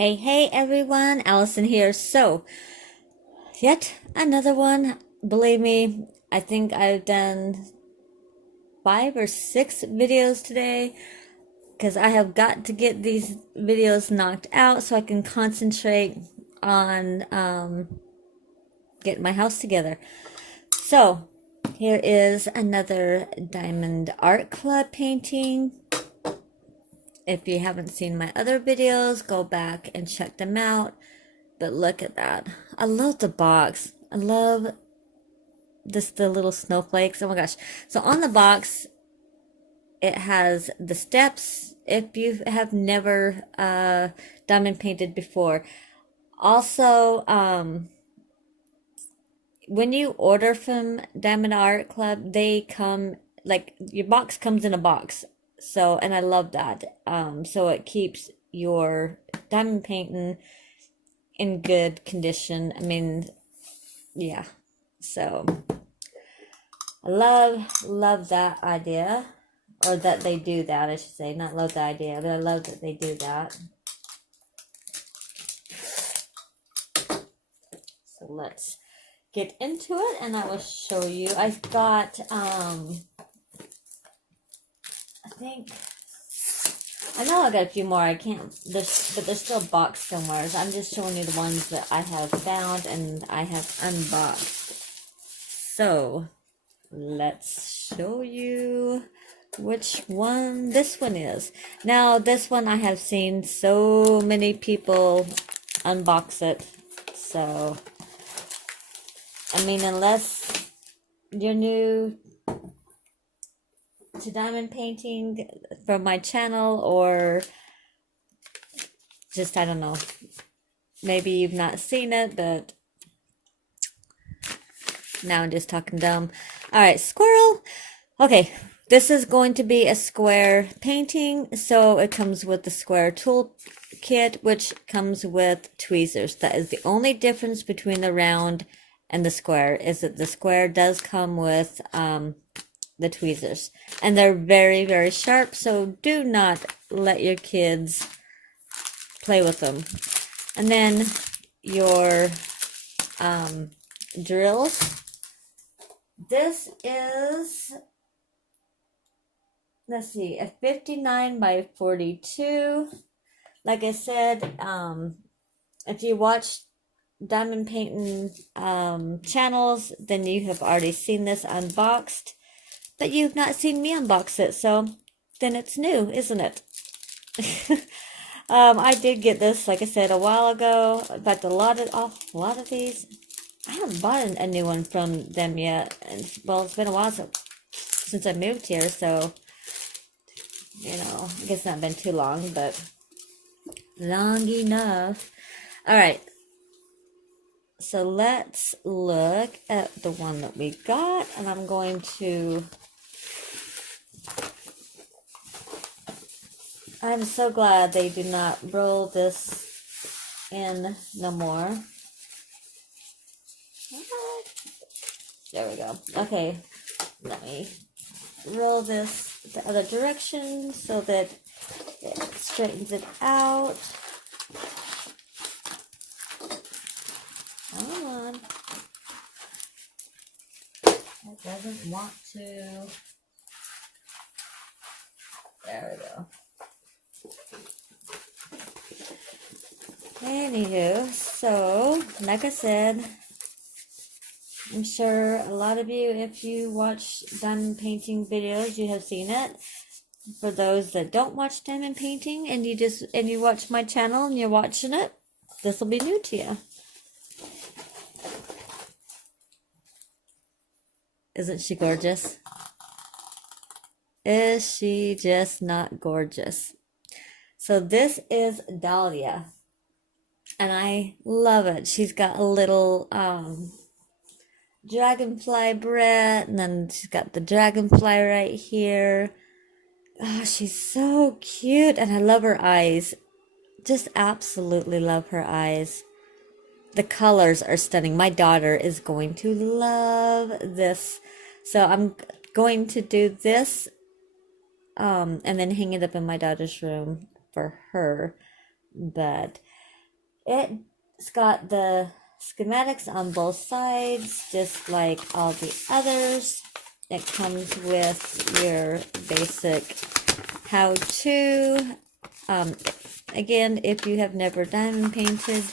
Hey everyone, Allison here. So, yet another one. Believe me, I think I've done 5 or 6 videos today because I have got to get these videos knocked out so I can concentrate on getting my house together. So, here is another Diamond Art Club painting. If you haven't seen my other videos, go back and check them out. But look at that. I love the box. I love the little snowflakes. Oh my gosh. So on the box, it has the steps if you have never diamond painted before. Also, when you order from Diamond Art Club, they come like your box comes in a box. So, and I love that. So it keeps your diamond painting in good condition. I mean, yeah. So I love that idea, or that they do that, I should say. Not love the idea, but I love that they do that. So let's get into it, and I will show you. I've got I know I got a few more. I can't. But there's still a box somewhere. So I'm just showing you the ones that I have found and I have unboxed. So let's show you which one this one is. Now, this one I have seen so many people unbox it. So, I mean, unless you're new to diamond painting from my channel, or just, I don't know, maybe you've not seen it, but now I'm just talking dumb. All right, squirrel. Okay, this is going to be a square painting, so it comes with the square tool kit, which comes with tweezers. That is the only difference between the round and the square, is that the square does come with the tweezers, and they're very, very sharp, so do not let your kids play with them. And then your drills. This is, let's see, a 59 by 42. Like I said, if you watch diamond painting channels, then you have already seen this unboxed, but you've not seen me unbox it, so then it's new, isn't it? I did get this, like I said, a while ago. But a lot of these, I haven't bought a new one from them yet. And well, it's been a while since I moved here, so I guess it's not been too long, but long enough. All right. So let's look at the one that we got, and I'm going to. I'm so glad they do not roll this in no more. There we go. Okay, let me roll this the other direction so that it straightens it out. Come on. It doesn't want to. There we go. Anywho, so, like I said, I'm sure a lot of you, if you watch diamond painting videos, you have seen it. For those that don't watch diamond painting and you watch my channel and you're watching it, this will be new to you. Isn't she gorgeous? Is she just not gorgeous? So this is Dahlia, and I love it. She's got a little dragonfly Brett, and then she's got the dragonfly right here. Oh, she's so cute, and I love her eyes. Just absolutely love her eyes. The colors are stunning. My daughter is going to love this. So I'm going to do this and then hang it up in my daughter's room for her. But It's got the schematics on both sides, just like all the others. It comes with your basic how-to. Again, if you have never diamond painted,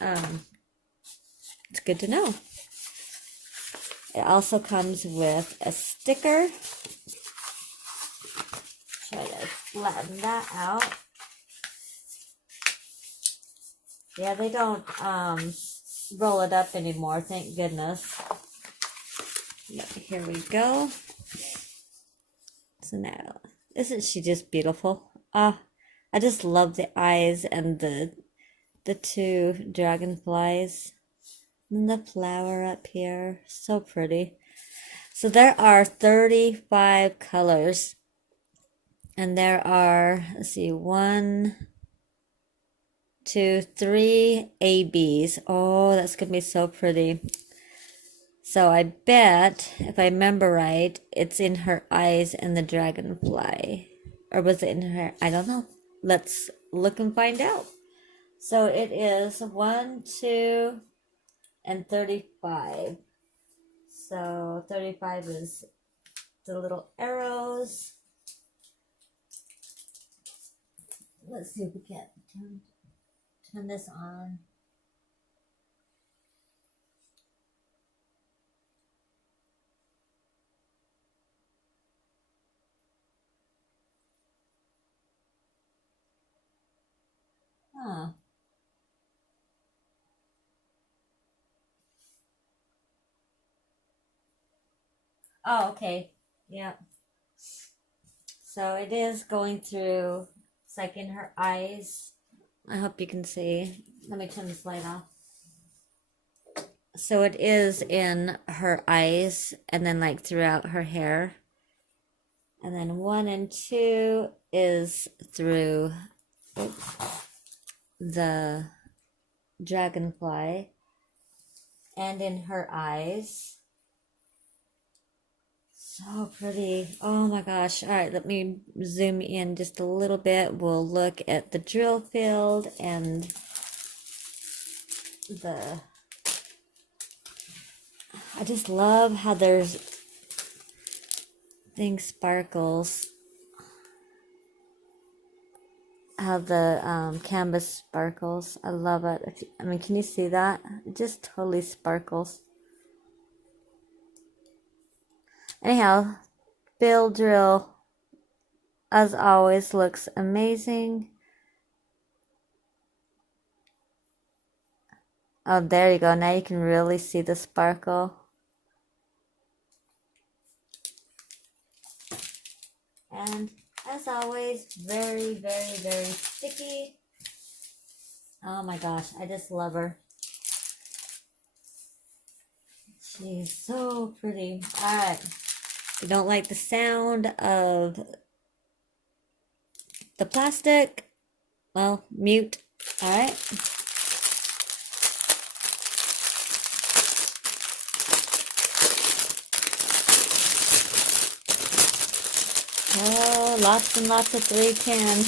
it's good to know. It also comes with a sticker. Try to flatten that out. Yeah, they don't roll it up anymore, thank goodness. Here we go. So now, isn't she just beautiful? I just love the eyes and the two dragonflies. And the flower up here, so pretty. So there are 35 colors. And there are, let's see, 1, 2, 3 ABs. Oh, that's gonna be so pretty. So I bet, if I remember right, it's in her eyes and the dragonfly. Or was it in her? I don't know. Let's look and find out. So it is 1, 2, and 35. So 35 is the little arrows. Let's see if we can turn this on. Huh. Oh, okay. Yeah. So it is going through, it's like in her eyes. I hope you can see. Let me turn this light off. So it is in her eyes and then like throughout her hair. And then 1 and 2 is through the dragonfly and in her eyes. So pretty. Oh my gosh. All right, let me zoom in just a little bit. We'll look at the drill field and I just love how there's things sparkles. How the canvas sparkles. I love it. I mean, can you see that? It just totally sparkles. Anyhow, field drill, as always, looks amazing. Oh, there you go. Now you can really see the sparkle. And as always, very, very, very sticky. Oh my gosh, I just love her. She's so pretty. All right. If you don't like the sound of the plastic, well, mute. All right. Oh, lots and lots of 310.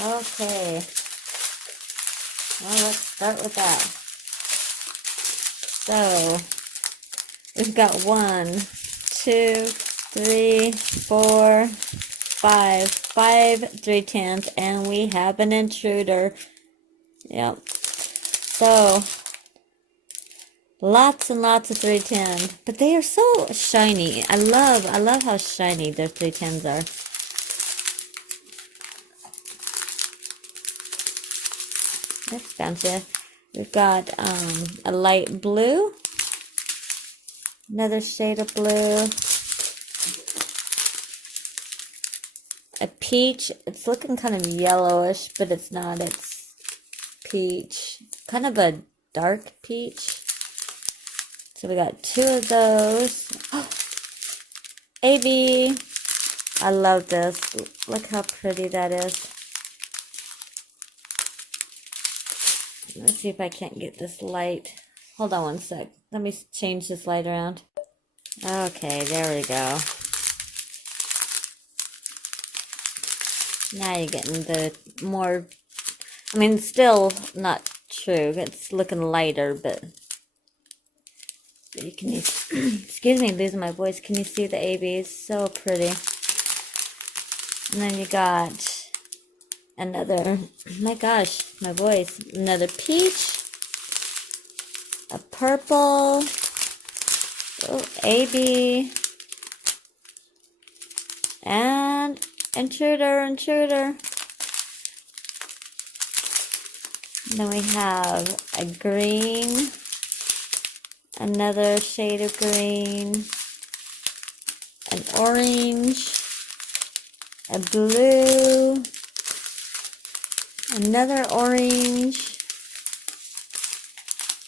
Okay. Well, let's start with that. So, we've got 1, 2, 3, 4, 5. 5 310s, and we have an intruder. Yep. So, lots and lots of 310, but they are so shiny. I love how shiny their 310s are. Let's bounce it. We've got a light blue, another shade of blue, a peach. It's looking kind of yellowish, but it's not. It's peach, kind of a dark peach. So we got 2 of those. Oh, AB. I love this. Look how pretty that is. Let's see if I can't get this light. Hold on one sec. Let me change this light around. Okay, there we go. Now you're getting the more, I mean, still not true. It's looking lighter, but you can, excuse me, losing my voice. Can you see the ABs? So pretty. And then you got another, my gosh, my voice. Another peach, a purple, oh, AB, and intruder. Then we have a green, another shade of green, an orange, a blue, another orange,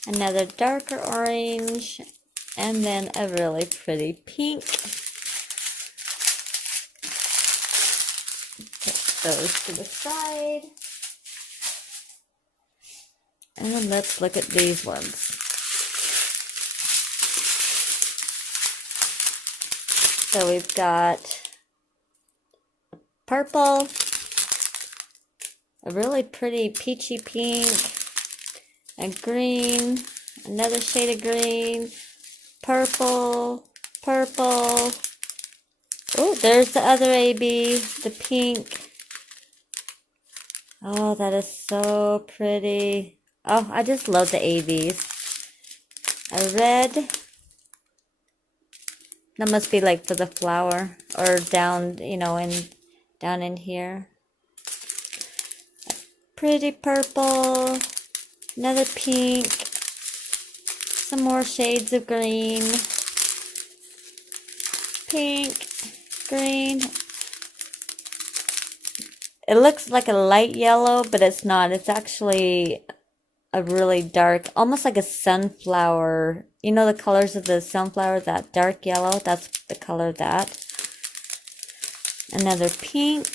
another darker orange, and then a really pretty pink. Put those to the side. And let's look at these ones. So we've got purple, a really pretty peachy pink, a green, another shade of green, purple. Oh, there's the other AB, the pink. Oh, that is so pretty. Oh, I just love the ABs. A red. That must be like for the flower or down, you know, down in here. Pretty purple. Another pink. Some more shades of green. Pink, green. It looks like a light yellow, but it's not. It's actually a really dark, almost like a sunflower. You know the colors of the sunflower, that dark yellow? That's the color of that. Another pink.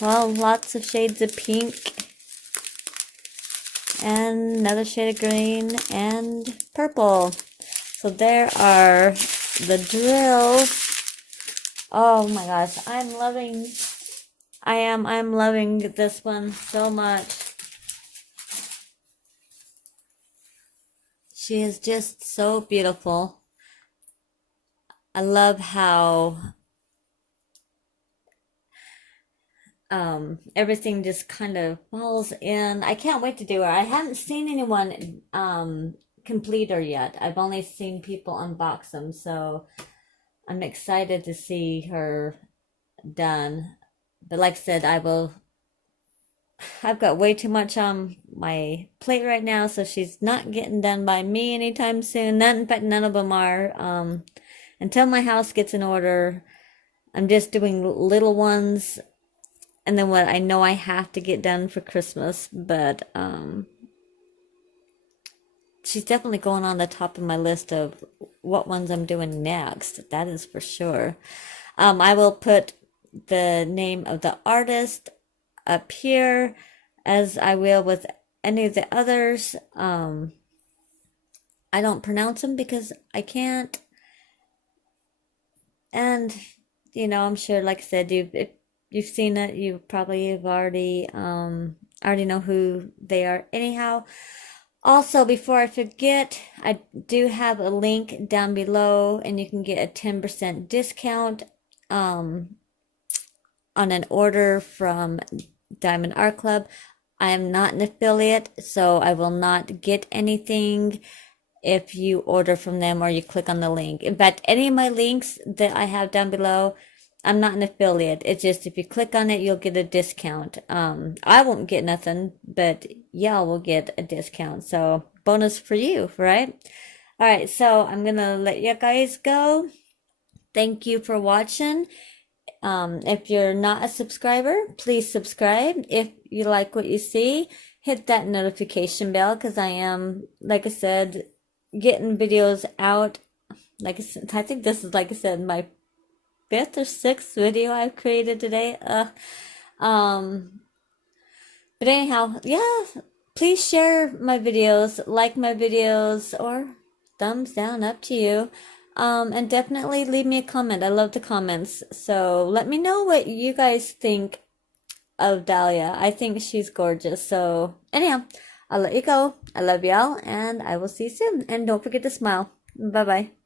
Well, lots of shades of pink. And another shade of green and purple. So there are the drills. Oh my gosh, I'm loving this one so much. She is just so beautiful. I love how everything just kind of falls in. I can't wait to do her. I haven't seen anyone complete her yet. I've only seen people unbox them, so I'm excited to see her done. But like I said, I've got way too much on my plate right now, so she's not getting done by me anytime soon. In fact, none of them are. Until my house gets in order, I'm just doing little ones, and then what I know I have to get done for Christmas. But she's definitely going on the top of my list of what ones I'm doing next. That is for sure. I will put the name of the artist up here, as I will with any of the others. I don't pronounce them because I can't. And you know, I'm sure, like I said, if you've seen it, you probably have already know who they are. Anyhow, also, before I forget, I do have a link down below, and you can get a 10% discount on an order from Diamond Art Club. I am not an affiliate, so I will not get anything if you order from them or you click on the link. In fact, any of my links that I have down below, I'm not an affiliate. It's just if you click on it, you'll get a discount. I won't get nothing, but y'all will get a discount. So bonus for you, right? All right, so I'm gonna let you guys go. Thank you for watching. If you're not a subscriber, please subscribe. If you like what you see, hit that notification bell, because I am, like I said, getting videos out. Like I said, I think this is, like I said, my 5th or 6th video I've created today. But anyhow, yeah, please share my videos, like my videos, or thumbs down, up to you. And definitely leave me a comment. I love the comments. So let me know what you guys think of Dahlia. I think she's gorgeous. So, anyhow, I'll let you go. I love y'all, and I will see you soon. And don't forget to smile. Bye bye.